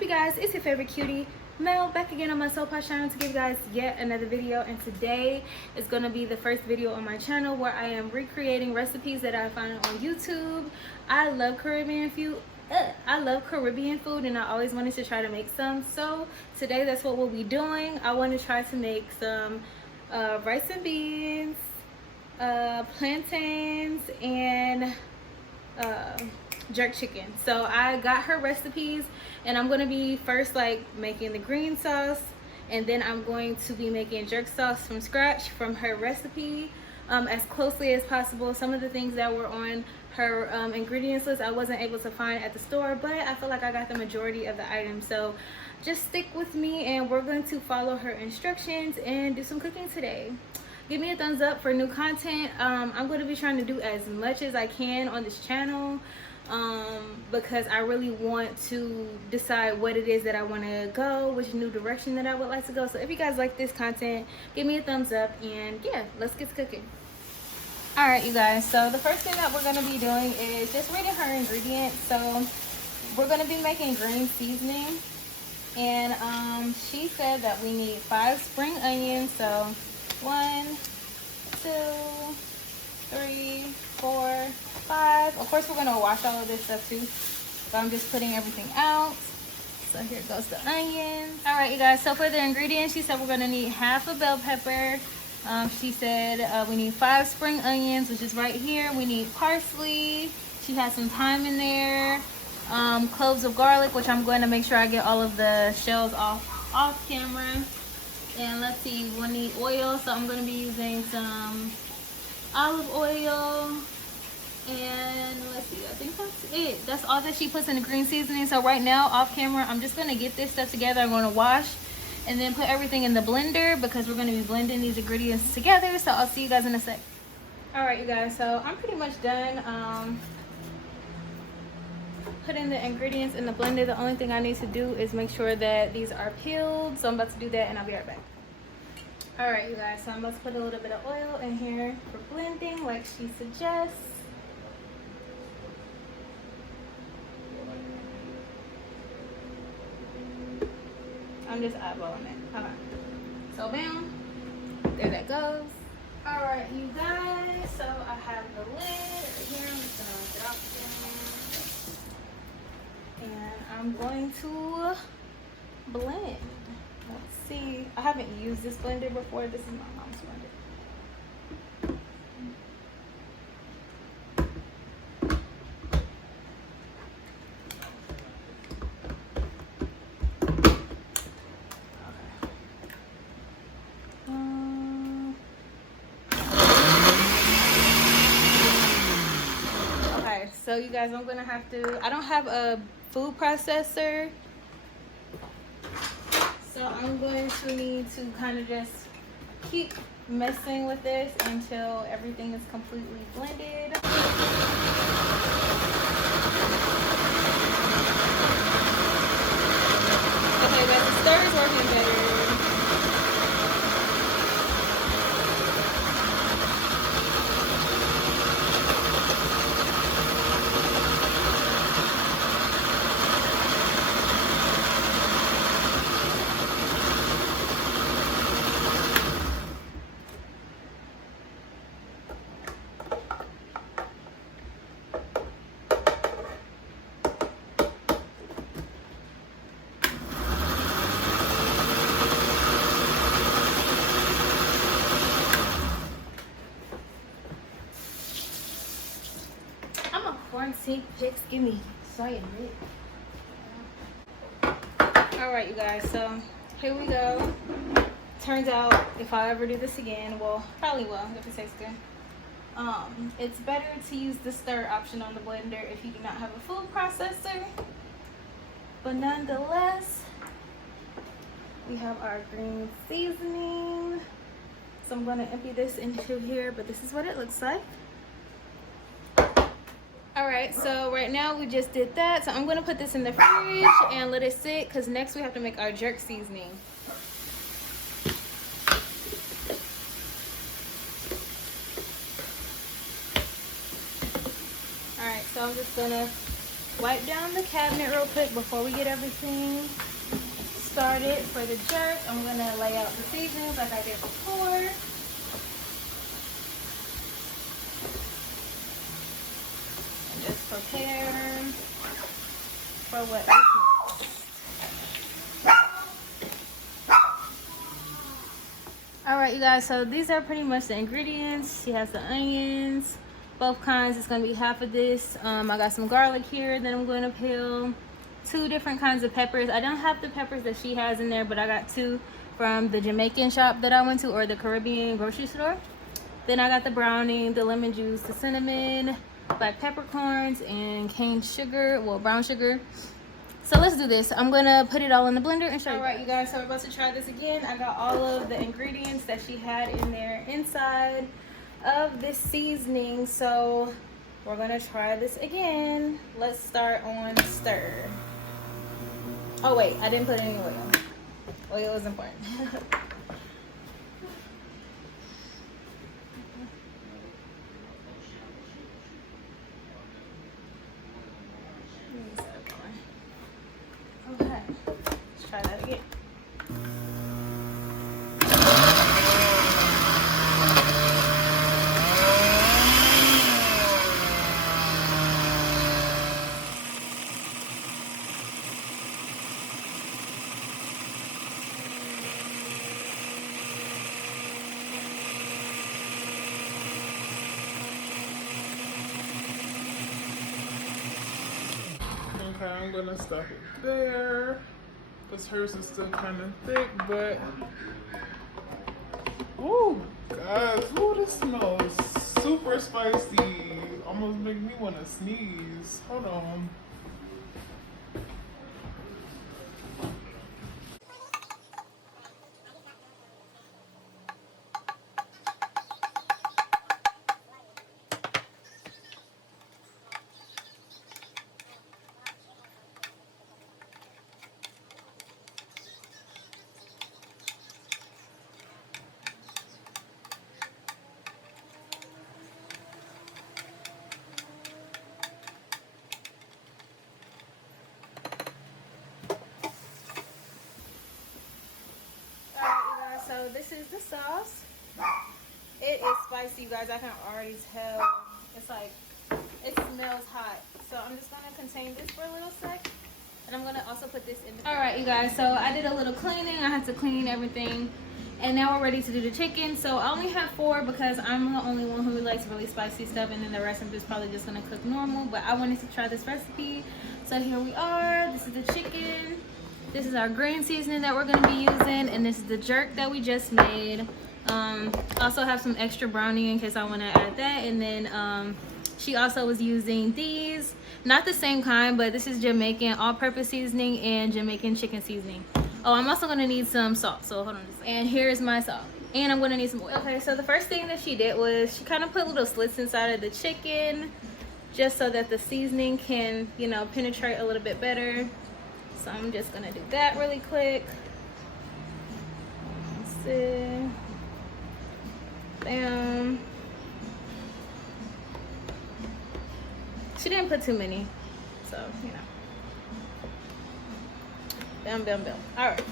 up, you guys? It's your favorite cutie, Mel, back again on my Soul Pot channel to give you guys yet another video. And today is going to be the first video on my channel where I am recreating recipes that I found on YouTube. I love Caribbean food. And I always wanted to try to make some. So today that's what we'll be doing. I want to try to make some rice and beans, plantains, and jerk chicken. So I got her recipes, and I'm going to be first like making the green sauce, and then I'm going to be making jerk sauce from scratch from her recipe, as closely as possible. Some of the things that were on her ingredients list I wasn't able to find at the store, but I feel like I got the majority of the items. So just stick with me and we're going to follow her instructions and do some cooking today. Give me a thumbs up for new content. I'm going to be trying to do as much as I can on this channel, because I really want to decide what it is that I want to go, which new direction that I would like to go. So if you guys like this content, give me a thumbs up, and yeah, let's get to cooking. All right, you guys, so the first thing that we're going to be doing is just reading her ingredients. So we're going to be making green seasoning, and she said that we need 5 spring onions. So 1, 2, 3, 4, 5. Of course, we're going to wash all of this stuff too, so I'm just putting everything out. So here goes the onions. All right, you guys, so for the ingredients, she said we're going to need half a bell pepper. She said we need 5 spring onions, which is right here. We need parsley. She has some thyme in there. Cloves of garlic, which I'm going to make sure I get all of the shells off camera. And let's see, we'll need oil, so I'm going to be using some olive oil. And let's see, I think that's it. That's all that she puts in the green seasoning. So right now, off camera, I'm just going to get this stuff together. I'm going to wash and then put everything in the blender, because we're going to be blending these ingredients together. So I'll see you guys in a sec. All right, you guys, so I'm pretty much done putting the ingredients in the blender. The only thing I need to do is make sure that these are peeled. So I'm about to do that, and I'll be right back. All right, you guys, so I'm about to put a little bit of oil in here for blending like she suggests. I'm just eyeballing it. Okay. So bam, there that goes. All right, you guys, so I have the lid right here. I'm just gonna rinse it out. And I'm going to blend. Let's see. I haven't used this blender before. This is my mom's blender. So you guys, I'm gonna have to, I don't have a food processor, so I'm going to need to kind of just keep messing with this until everything is completely blended. Okay, but the stir is working better. Quarantine pics, give me, so I admit. All right, you guys, so here we go. Turns out, if I ever do this again, well, probably will if it tastes good. It's better to use the stir option on the blender if you do not have a food processor. But nonetheless, we have our green seasoning. So I'm gonna empty this into here, but this is what it looks like. All right, so right now we just did that. So I'm gonna put this in the fridge and let it sit, because next we have to make our jerk seasoning. All right, so I'm just gonna wipe down the cabinet real quick before we get everything started for the jerk. I'm gonna lay out the seasonings like I did before. And just prepare for what is next. Alright, you guys, so these are pretty much the ingredients. She has the onions, both kinds. It's gonna be half of this. I got some garlic here that I'm going to peel. 2 different kinds of peppers. I don't have the peppers that she has in there, but I got 2 from the Jamaican shop that I went to, or the Caribbean grocery store. Then I got the browning, the lemon juice, the cinnamon, black peppercorns, and cane sugar, well, brown sugar. So let's do this. I'm gonna put it all in the blender and show you. All right, you guys, so we're about to try this again. I got all of the ingredients that she had in there inside of this seasoning, so we're gonna try this again. Let's start on stir. Oh wait, I didn't put any oil. Oil is important. Okay, let's try that again. Okay, I'm gonna stop it there because hers is still kind of thick, but oh guys, oh, this smells super spicy. Almost make me want to sneeze. Hold on. So this is the sauce. It is spicy, you guys. I can already tell. It's like, it smells hot. So I'm just gonna contain this for a little sec, and I'm gonna also put this in the. All right, you guys, so I did a little cleaning. I had to clean everything, and now we're ready to do the chicken. So I only have 4 because I'm the only one who likes really spicy stuff, and then the rest of is probably just gonna cook normal, but I wanted to try this recipe. So here we are. This is the chicken. This is our green seasoning that we're going to be using, and this is the jerk that we just made. Also have some extra brownie in case I want to add that. And then she also was using these, not the same kind, but this is Jamaican all-purpose seasoning and Jamaican chicken seasoning. Oh, I'm also going to need some salt, so hold on. And here's my salt, and I'm going to need some oil. Okay, so the first thing that she did was she kind of put little slits inside of the chicken just so that the seasoning can, you know, penetrate a little bit better. So I'm just gonna do that really quick. Let's see. Bam. She didn't put too many, so you know. Bam, bam, bam. All right.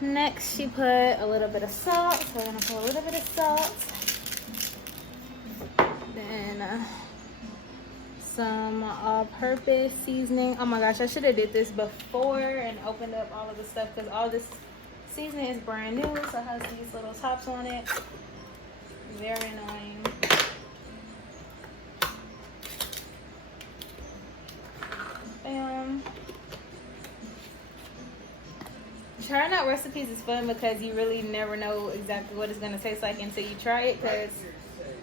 Next, she put a little bit of salt. So we're gonna put a little bit of salt. Then some all-purpose seasoning. Oh my gosh, I should have did this before and opened up all of the stuff because all this seasoning is brand new, so it has these little tops on it. Very annoying. Bam. Trying out recipes is fun because you really never know exactly what it's gonna taste like until you try it. Because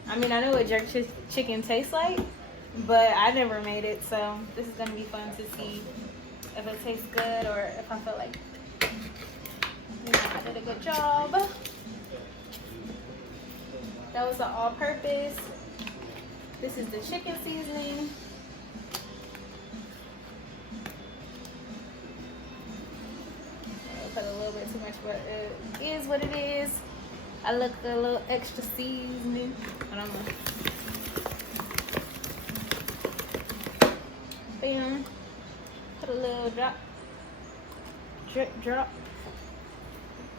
I mean, I know what jerk chicken tastes like, but I never made it, so this is gonna be fun to see if it tastes good or if I feel like, you know, I did a good job. That was the all-purpose. This is the chicken seasoning. I put a little bit too much, but it is what it is. I look a little extra seasoning. I don't know. Bam. Put a little drop. Drip, drop.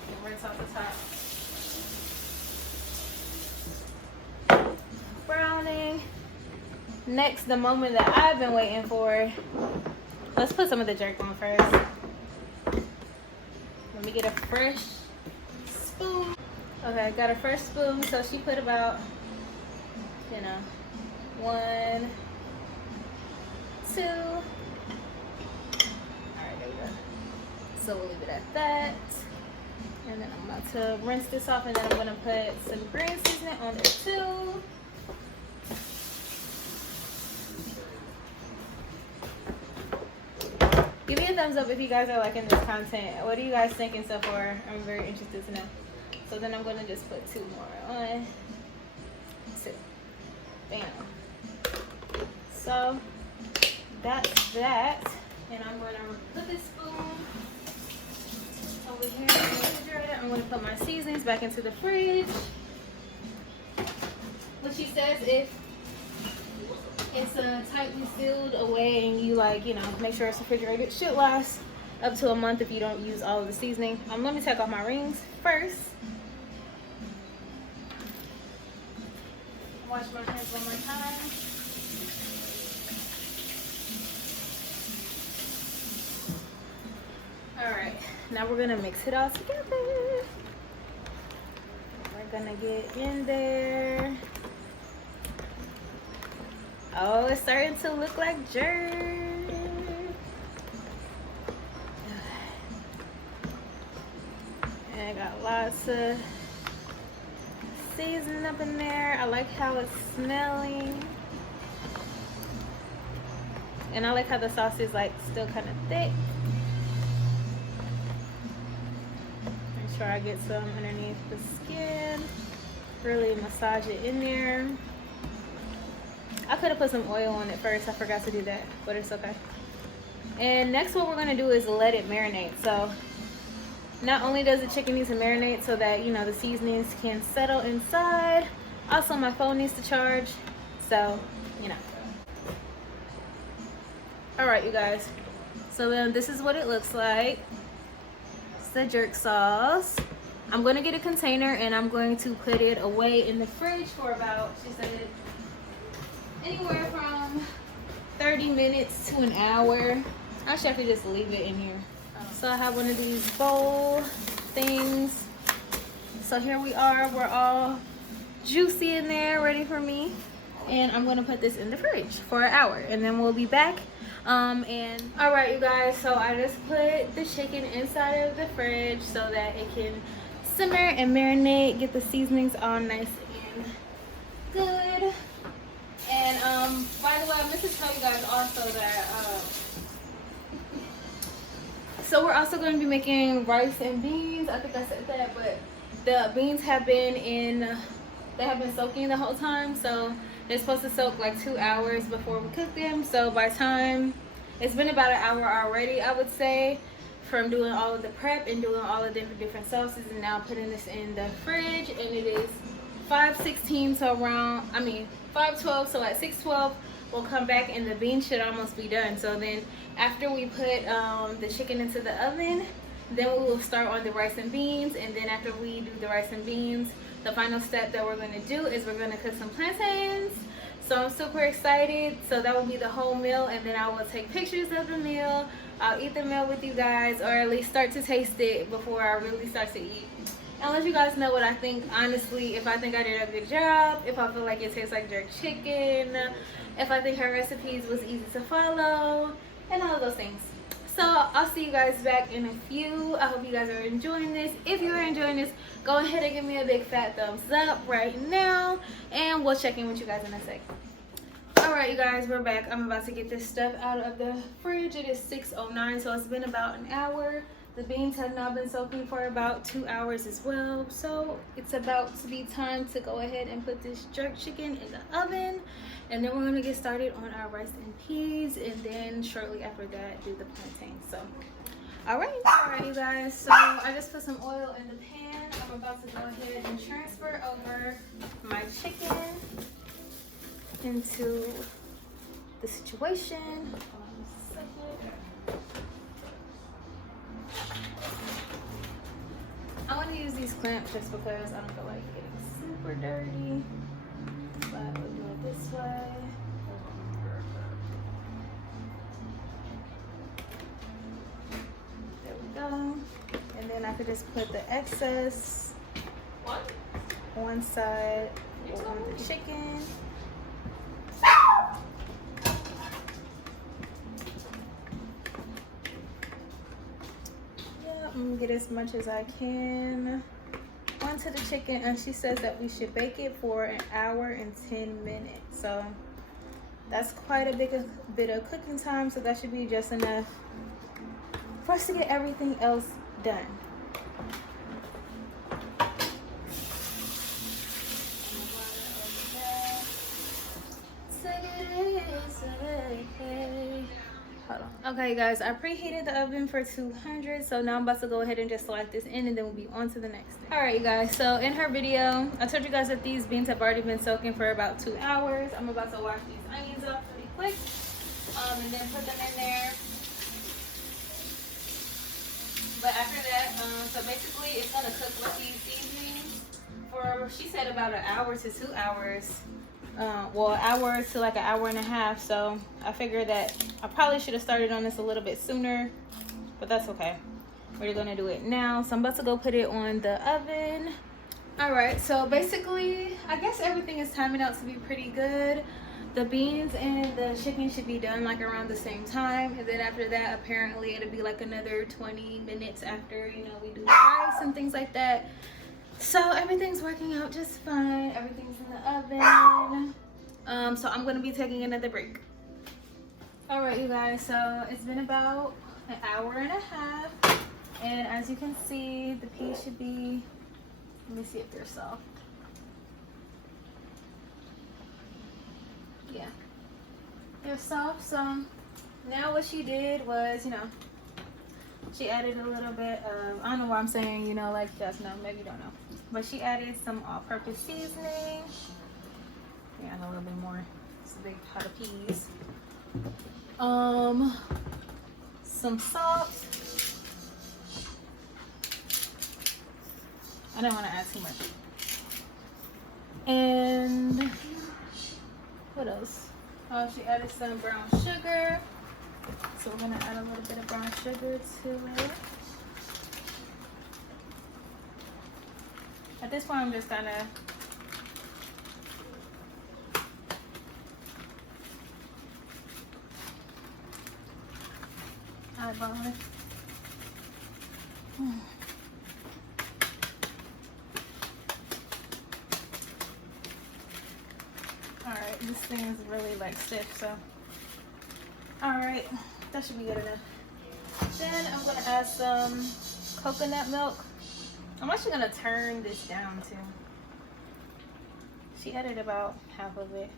And rinse off the top. Browning. Next, the moment that I've been waiting for. Let's put some of the jerk on first. Let me get a fresh spoon. Okay, I got a fresh spoon, so she put about, you know, 1, 2. All right, there we go. So we'll leave it at that. And then I'm about to rinse this off, and then I'm gonna put some green seasoning on there too. Give me a thumbs up if you guys are liking this content. What are you guys thinking so far? I'm very interested to know. So then I'm gonna just put 2 more. 1, 2. Bam. So that's that. And I'm gonna put this spoon over here in the refrigerator. I'm gonna put my seasonings back into the fridge. What she says, if it's tightly sealed away and you like, you know, make sure it's refrigerated, it should last up to a month if you don't use all of the seasoning. Let me take off my rings first. Wash my hands one more time. Alright, now we're gonna mix it all together. We're gonna get in there. Oh, it's starting to look like jerk. And I got lots of seasoning up in there. I like how it's smelling. And I like how the sauce is like still kind of thick. Make sure I get some underneath the skin. Really massage it in there. I could have put some oil on it first. I forgot to do that, but it's okay. And next what we're gonna do is let it marinate. So not only does the chicken need to marinate so that, you know, the seasonings can settle inside. Also, my phone needs to charge. So, you know. All right, you guys. So then this is what it looks like. It's the jerk sauce. I'm gonna get a container and I'm going to put it away in the fridge for about, she said, anywhere from 30 minutes to an hour. Actually, I could just leave it in here. So I have one of these bowl things. So here we are. We're all juicy in there, ready for me. And I'm gonna put this in the fridge for an hour, and then we'll be back. And all right, you guys. So I just put the chicken inside of the fridge so that it can simmer and marinate, get the seasonings all nice and good. And by the way, I meant to tell you guys also that so we're also going to be making rice and beans. I think I said that, but the beans have been soaking the whole time. So they're supposed to soak like 2 hours before we cook them. So by the time, it's been about an hour already, I would say, from doing all of the prep and doing all of the different sauces, and now putting this in the fridge. And it is 5:16, so around, 5:12, so at 6:12 we'll come back and the beans should almost be done. So then after we put the chicken into the oven, then we will start on the rice and beans. And then after we do the rice and beans, the final step that we're going to do is we're going to cook some plantains. So I'm super excited. So that will be the whole meal, and then I will take pictures of the meal. I'll eat the meal with you guys, or at least start to taste it before I really start to eat. And let you guys know what I think, honestly, if I think I did a good job, if I feel like it tastes like jerk chicken, if I think her recipes was easy to follow, and all of those things. So I'll see you guys back in a few. I hope you guys are enjoying this. If you are enjoying this, go ahead and give me a big fat thumbs up right now, and we'll check in with you guys in a sec. All right, you guys, we're back. I'm about to get this stuff out of the fridge. It is 6:09, so it's been about an hour. The beans have now been soaking for about 2 hours as well. So it's about to be time to go ahead and put this jerk chicken in the oven. And then we're gonna get started on our rice and peas, and then shortly after that, do the plantains. So, all right, you guys. So I just put some oil in the pan. I'm about to go ahead and transfer over my chicken into the situation. clamps just because I don't feel like getting super dirty. But we'll do it this way. There we go. And then I could just put the excess one side on the chicken. I'm gonna get as much as I can onto the chicken, and she says that we should bake it for 1 hour and 10 minutes. So that's quite a bit of cooking time, so that should be just enough for us to get everything else done. Okay guys, I preheated the oven for 200, so now I'm about to go ahead and just slide this in, and then we'll be on to the next thing. All right you guys, so in her video I told you guys that these beans have already been soaking for about 2 hours. I'm about to wash these onions off pretty quick, and then put them in there. But after that, so basically it's gonna cook with these seasonings for, she said, about 1 hour to 2 hours. Well, 1 hour to like 1.5 hours. So I figured that I probably should have started on this a little bit sooner, but that's okay. We're gonna do it now. So I'm about to go put it on the oven. All right, so basically I guess everything is timing out to be pretty good. The beans and the chicken should be done like around the same time, and then after that apparently it'll be like another 20 minutes after, you know, we do the rice and things like that. So everything's working out just fine. Everything's in the oven. So I'm gonna be taking another break. All right, you guys, so it's been about 1.5 hours, and as you can see, the peas should be, let me see if they're soft. Yeah, they're soft. So now what she did was, you know, she added a little bit of, I don't know why I'm saying, you know, like you guys know, maybe you don't know, but she added some all-purpose seasoning. Yeah, and a little bit more. It's a big pot of peas. Some salt. I don't want to add too much. And what else? Oh, she added some brown sugar. So we're gonna add a little bit of brown sugar to it. At this point, I'm just gonna eyeball it. Alright, this thing is really like stiff, so alright, that should be good enough. Then I'm gonna add some coconut milk. I'm actually gonna turn this down too. She added about half of it.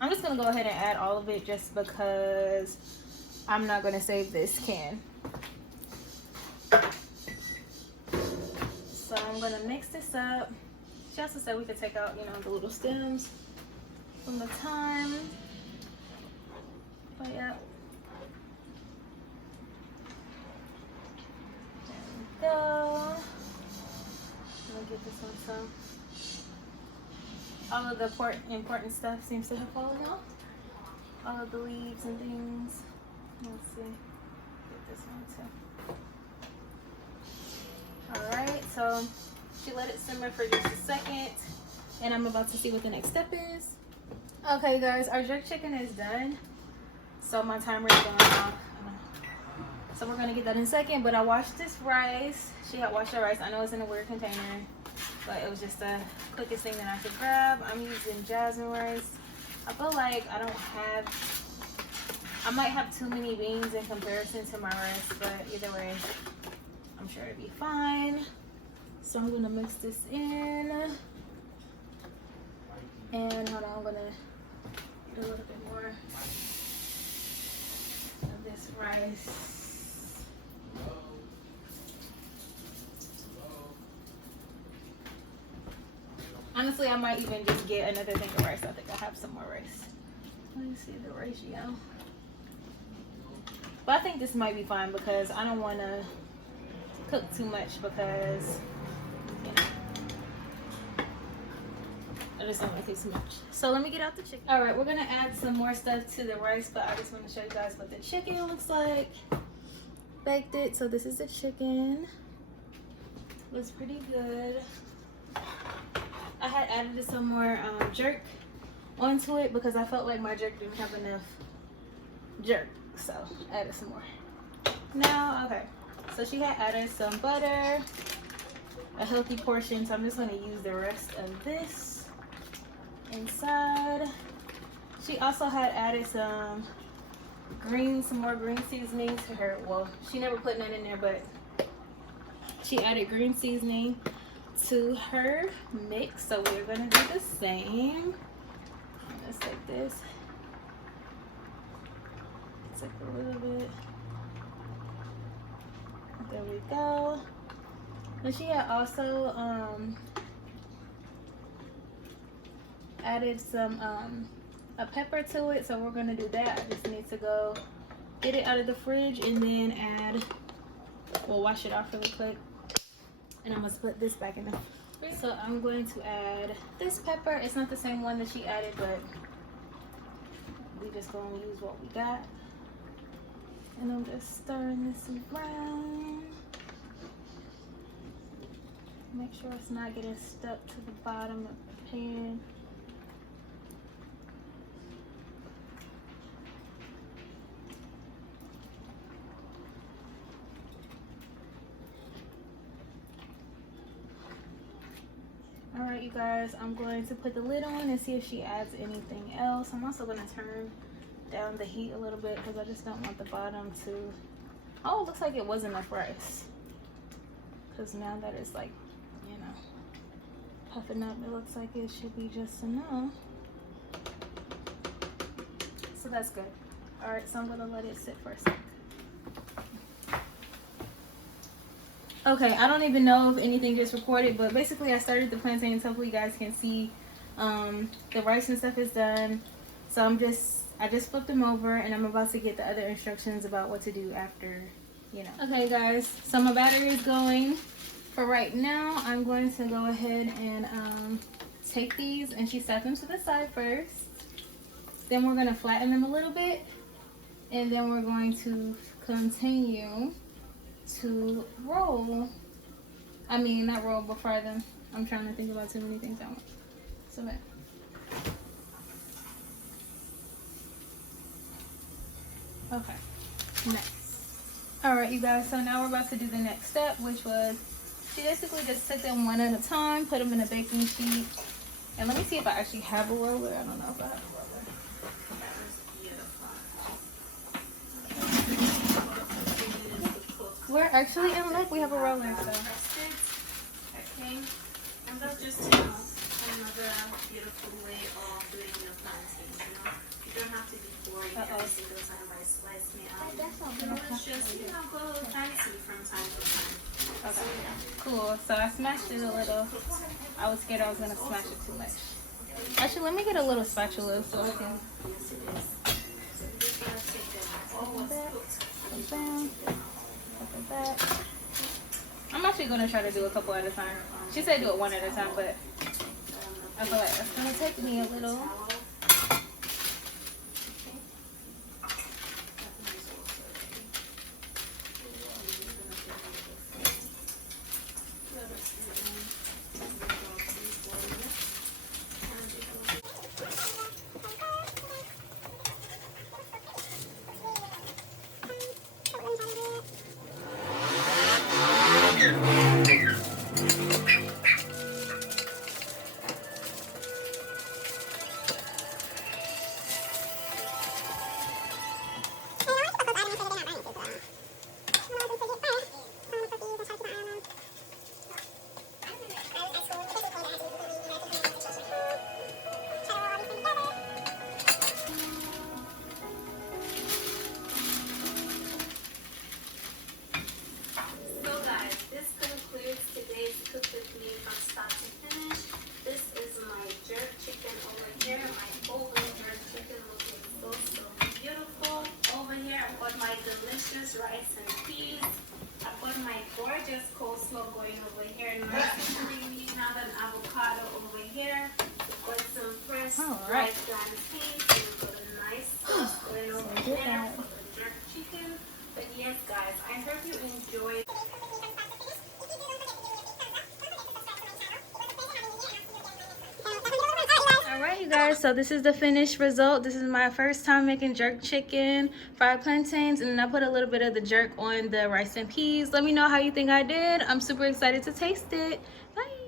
I'm just gonna go ahead and add all of it just because I'm not gonna save this can. So I'm gonna mix this up. She also said we could take out, you know, the little stems from the thyme. But yeah. There we go. Let me get this one some. All of the important stuff seems to have fallen off. All of the leaves and things. Let's see. Get this one too. Alright, so she let it simmer for just a second, and I'm about to see what the next step is. Okay guys, our jerk chicken is done. So my timer is going off. So we're gonna get that in a second, but I washed this rice. She had washed her rice. I know it's in a weird container, but it was just the quickest thing that I could grab. I'm using jasmine rice. I feel like I might have too many beans in comparison to my rice, but either way, I'm sure it'll be fine. So I'm gonna mix this in. And hold on, I'm gonna do a little bit more of this rice. Honestly, I might even just get another thing of rice. I think I have some more rice. Let me see the ratio. But I think this might be fine because I don't want to cook too much because, you know, just don't like it too much. So let me get out the chicken. All right, we're gonna add some more stuff to the rice, but I just want to show you guys what the chicken looks like. Baked it, so this is the chicken. Looks pretty good. I had added some more jerk onto it because I felt like my jerk didn't have enough jerk, so I added some more. Now, okay, so she had added some butter, a healthy portion, so I'm just going to use the rest of this inside. She also had added some more green seasoning to her. Well, she never put none in there, but she added green seasoning to her mix, so we're going to do the same. Let's take this. Take a little bit. There we go. And she had also added some a pepper to it, so we're gonna do that. I just need to go get it out of the fridge and then we'll wash it off really quick. And I'm gonna put this back in the fridge. So I'm going to add this pepper. It's not the same one that she added, but we just gonna use what we got. And I'm just stirring this around. Make sure it's not getting stuck to the bottom of the pan. Alright, you guys, I'm going to put the lid on and see if she adds anything else. I'm also going to turn down the heat a little bit because I just don't want the bottom to... Oh, it looks like it was enough rice. Because now that it's like, you know, puffing up, it looks like it should be just enough. So that's good. Alright, so I'm going to let it sit for a sec. Okay, I don't even know if anything gets recorded, but basically I started the plantains. Hopefully you guys can see the rice and stuff is done. So I just flipped them over and I'm about to get the other instructions about what to do after, you know. Okay guys, so my battery is going. For right now, I'm going to go ahead and take these, and she set them to the side first. Then we're going to flatten them a little bit, and then we're going to continue to roll. I mean, not roll, but fry them. I'm trying to think about too many things at once. So bad. Okay, next. Alright, you guys, so now we're about to do the next step, which was she basically just took them one at a time, put them in a baking sheet. And let me see if I actually have a roller. I don't know if I have a roller. We're actually in luck. We have a roller, so. Okay. And that's just, you know, another beautiful way of doing your plantains, you know. You don't have to be boring every single time by slicing it out. You know, it's just, you know, go fancy from time to time. Okay. Cool. So I smashed it a little. I was scared I was going to smash it too much. Actually, let me get a little spatula so I can. I'm actually going to try to do a couple at a time. She said do it one at a time, but I feel like that's going to take me a little. and peas. I've got my gorgeous coleslaw going over here. Nice and creamy. Have an avocado over here. We've got some fresh Alright. fried plantains. We've got a nice sauce going over there for the jerk chicken. But yes, guys, I hope you enjoyed. Alright, you guys, so this is the finished result. This is my first time making jerk chicken, fried plantains, and then I put a little bit of the jerk on the rice and peas. Let me know how you think I did. I'm super excited to taste it. Bye.